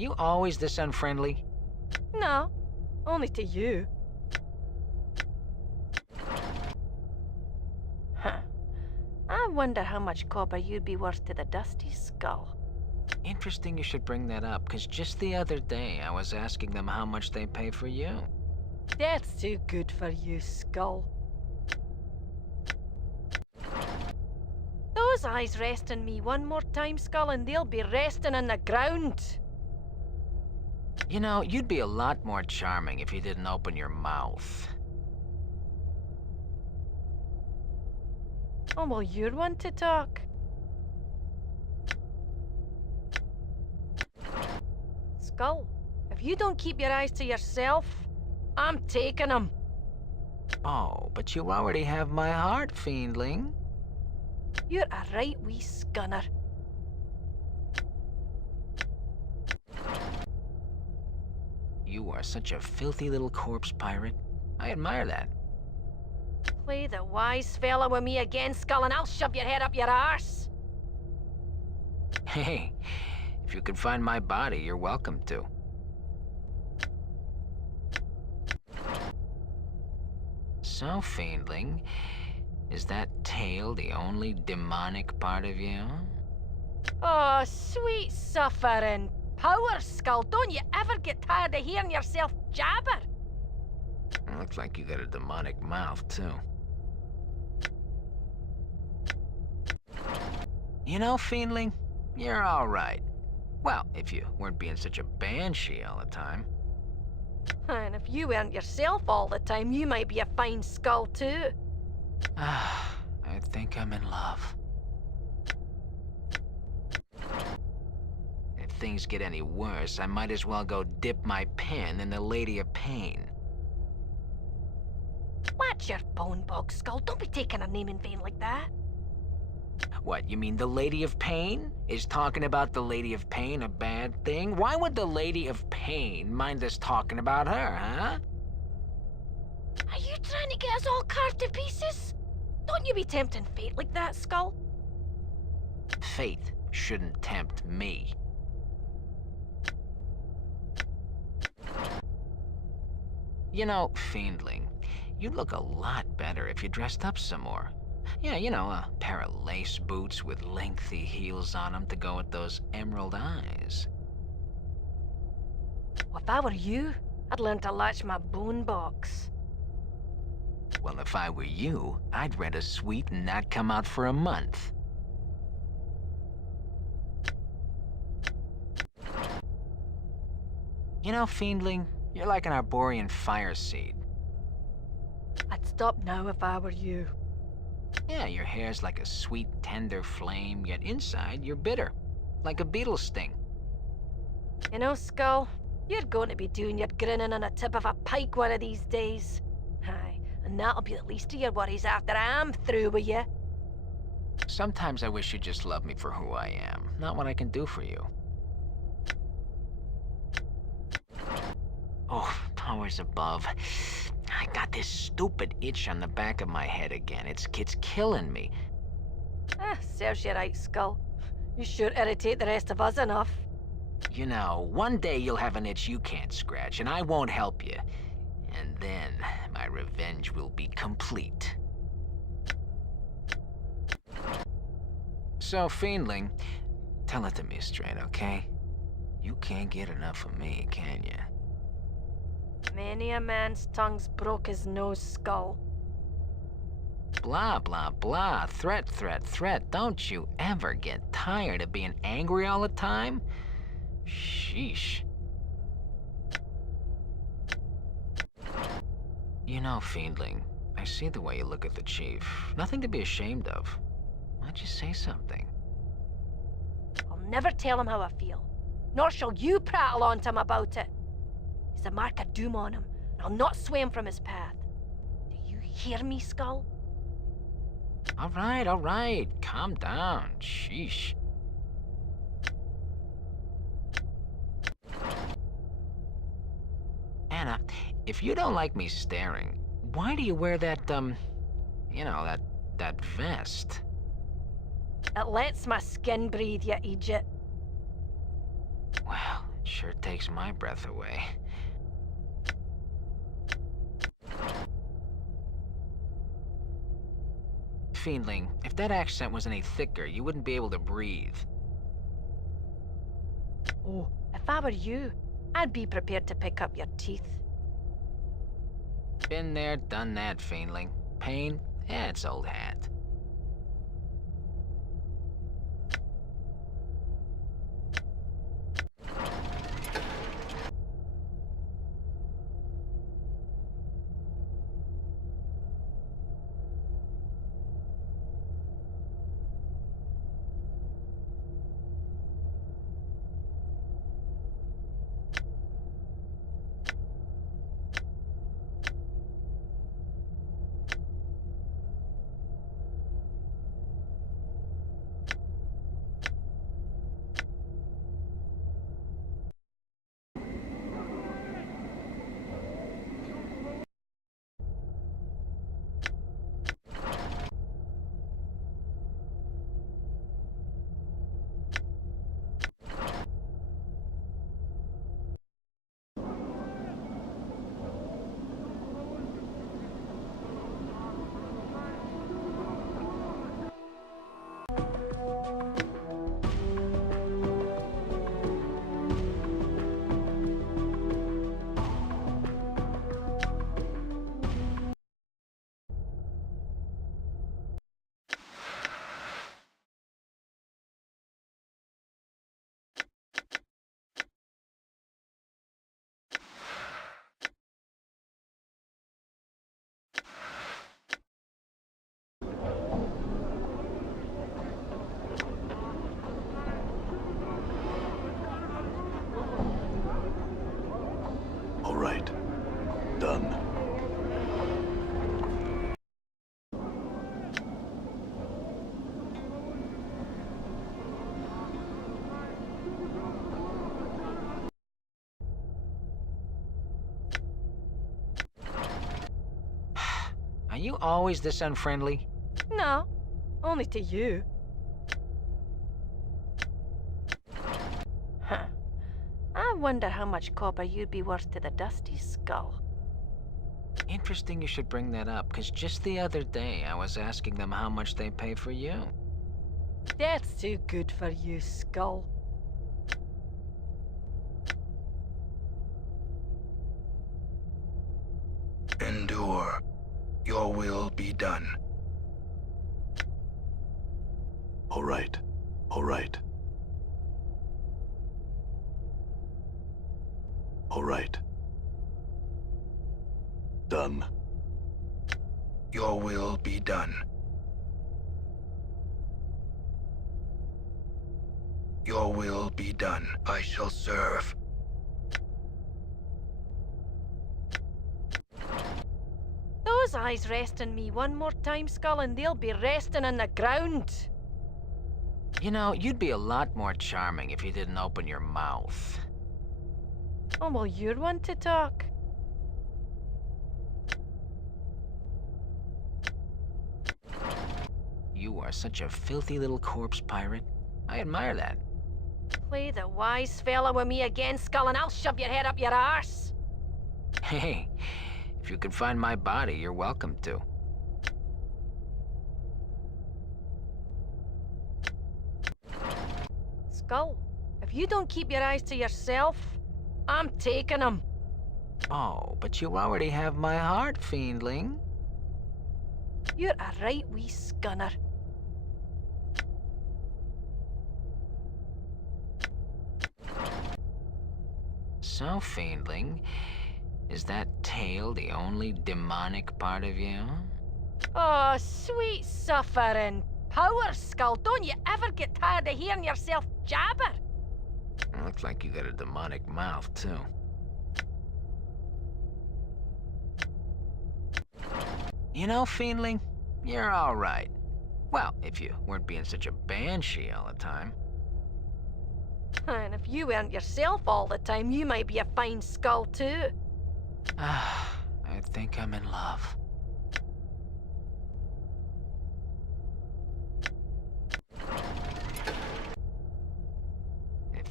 you always this unfriendly? No, only to you. Huh. I wonder how much copper you'd be worth to the Dusty Skull. Interesting you should bring that up, because just the other day I was asking them how much they pay for you. That's too good for you, Skull. Those eyes rest on me one more time, Skull, and they'll be resting on the ground. You know, you'd be a lot more charming if you didn't open your mouth. Oh, well, you're one to talk. Skull, if you don't keep your eyes to yourself, I'm taking them. Oh, but you already have my heart, fiendling. You're a right wee scunner. You are such a filthy little corpse pirate. I admire that. Play the wise fella with me again, Skull, and I'll shove your head up your arse. Hey, if you can find my body, you're welcome to. So, fiendling, is that tail the only demonic part of you? Oh, sweet suffering power, Skull. Don't you ever get tired of hearing yourself jabber? Looks like you got a demonic mouth, too. You know, fiendling, you're all right. Well, if you weren't being such a banshee all the time. And if you weren't yourself all the time, you might be a fine Skull, too. Ah, I think I'm in love. If things get any worse, I might as well go dip my pen in the Lady of Pain. Watch your bone bog, Skull. Don't be taking her name in vain like that. What, you mean the Lady of Pain? Is talking about the Lady of Pain a bad thing? Why would the Lady of Pain mind us talking about her, huh? Are you trying to get us all carved to pieces? Don't you be tempting fate like that, Skull. Fate shouldn't tempt me. You know, fiendling, you'd look a lot better if you dressed up some more. Yeah, you know, a pair of lace boots with lengthy heels on them to go with those emerald eyes. Well, if I were you, I'd learn to latch my bone box. Well, if I were you, I'd rent a suite and not come out for a month. You know, fiendling, you're like an arborean fire seed. I'd stop now if I were you. Yeah, your hair's like a sweet, tender flame, yet inside you're bitter, like a beetle sting. You know, Skull, you're going to be doing your grinning on the tip of a pike one of these days. Aye, and that'll be the least of your worries after I'm through with you. Sometimes I wish you'd just love me for who I am, not what I can do for you. Oh, powers above. I got this stupid itch on the back of my head again. It's killing me. Serves you right, Skull. You sure irritate the rest of us enough. You know, one day you'll have an itch you can't scratch, and I won't help you. And then my revenge will be complete. So, fiendling, tell it to me straight, okay? You can't get enough of me, can you? Many a man's tongue's broke his nose, Skull. Blah, blah, blah. Threat, threat, threat. Don't you ever get tired of being angry all the time? Sheesh. You know, fiendling, I see the way you look at the chief. Nothing to be ashamed of. Why'd you say something? I'll never tell him how I feel. Nor shall you prattle on to him about it. He's a mark of doom on him, and I'll not sway him from his path. Do you hear me, Skull? All right. Calm down. Sheesh. Anna, if you don't like me staring, why do you wear that, you know, that vest? It lets my skin breathe, you idiot. Well, it Sure takes my breath away. Fiendling, if that accent was any thicker, you wouldn't be able to breathe. Oh, if I were you, I'd be prepared to pick up your teeth. Been there, done that, Fiendling. Pain? Yeah, it's old hat. All right. Done. Are you always this unfriendly? No, only to you. Huh. I wonder how much copper you'd be worth to the Dusty Skull. Interesting you should bring that up, because just the other day I was asking them how much they pay for you. That's too good for you, Skull. Endure. Your will be done. All right. All right. All right. Done. Your will be done. Your will be done. I shall serve. Those eyes rest on me one more time, Skull, and they'll be resting on the ground. You know, you'd be a lot more charming if you didn't open your mouth. Oh, well, you're one to talk. You are such a filthy little corpse pirate. I admire that. Play the wise fella with me again, Skull, and I'll shove your head up your arse. Hey, if you can find my body, you're welcome to. Skull, if you don't keep your eyes to yourself, I'm taking them. Oh, but you already have my heart, Fiendling. You're a right wee scunner. So, Fiendling, is that tail the only demonic part of you? Oh, sweet suffering power, Skull. Don't you ever get tired of hearing yourself jabber? Looks like you got a demonic mouth, too. You know, Fiendling, you're all right. Well, if you weren't being such a banshee all the time. And if you weren't yourself all the time, you might be a fine Skull too. Ah, I think I'm in love.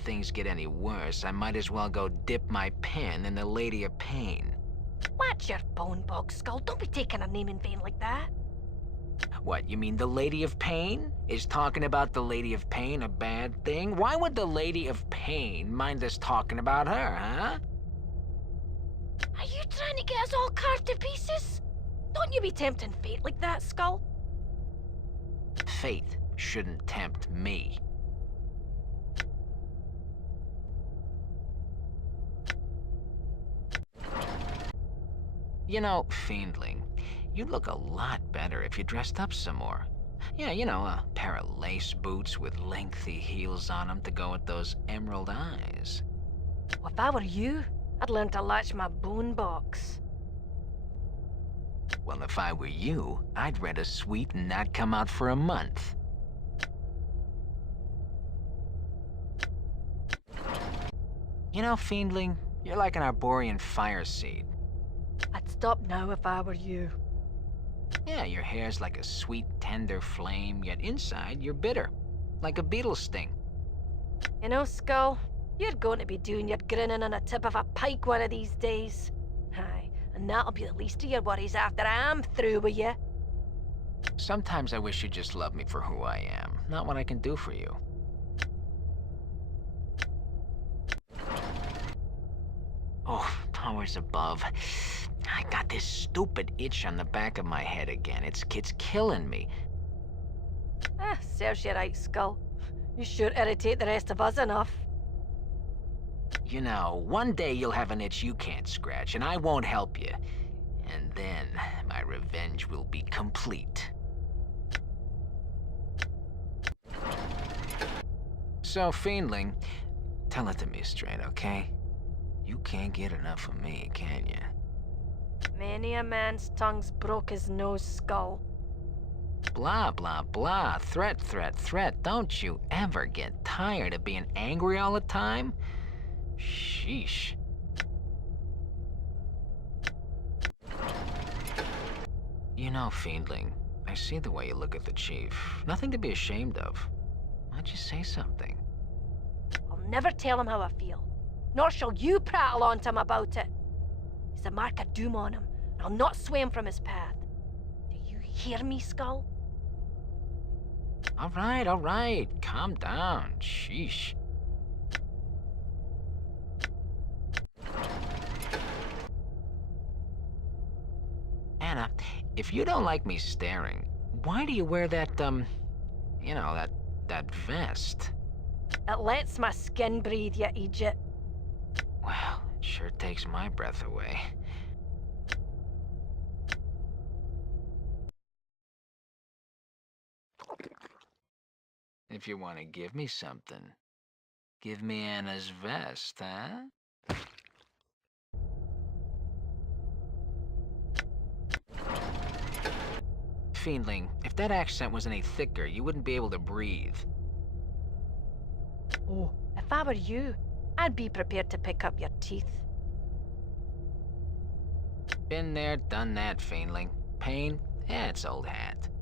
things get any worse, I might as well go dip my pen in the Lady of Pain. Watch your bone bog, Skull. Don't be taking her name in vain like that. What, you mean the Lady of Pain? Is talking about the Lady of Pain a bad thing? Why would the Lady of Pain mind us talking about her, huh? Are you trying to get us all carved to pieces? Don't you be tempting fate like that, Skull. Fate shouldn't tempt me. You know, Fiendling, you'd look a lot better if you dressed up some more. Yeah, you know, a pair of lace boots with lengthy heels on them to go with those emerald eyes. Well, if I were you, I'd learn to latch my bone box. Well, if I were you, I'd rent a suite and not come out for a month. You know, Fiendling, you're like an Arborean fire seed. I'd stop now if I were you. Yeah, your hair's like a sweet, tender flame, yet inside you're bitter. Like a beetle sting. You know, Skull, you're going to be doing your grinning on the tip of a pike one of these days. Aye, and that'll be the least of your worries after I'm through with you. Sometimes I wish you'd just love me for who I am, not what I can do for you. Oh, powers above. I got this stupid itch on the back of my head again. It's killing me. Serves you right, Skull. You sure irritate the rest of us enough. You know, one day you'll have an itch you can't scratch, and I won't help you. And then my revenge will be complete. So, Fiendling, tell it to me straight, okay? You can't get enough of me, can you? Many a man's tongue's broke his nose, Skull. Blah, blah, blah. Threat, threat, threat. Don't you ever get tired of being angry all the time? Sheesh. You know, Fiendling, I see the way you look at the Chief. Nothing to be ashamed of. Why'd you say something? I'll never tell him how I feel. Nor shall you prattle on to him about it. He's a mark of doom on him, and I'll not sway him from his path. Do you hear me, Skull? All right. Calm down. Sheesh. Anna, if you don't like me staring, why do you wear that, you know, that vest? It lets my skin breathe, you idiot. Well, it sure takes my breath away. If you want to give me something, give me Anna's vest, huh? Fiendling, if that accent was any thicker, you wouldn't be able to breathe. Oh, if I were you, I'd be prepared to pick up your teeth. Been there, done that, Fiendling. Pain? Yeah, it's old hat.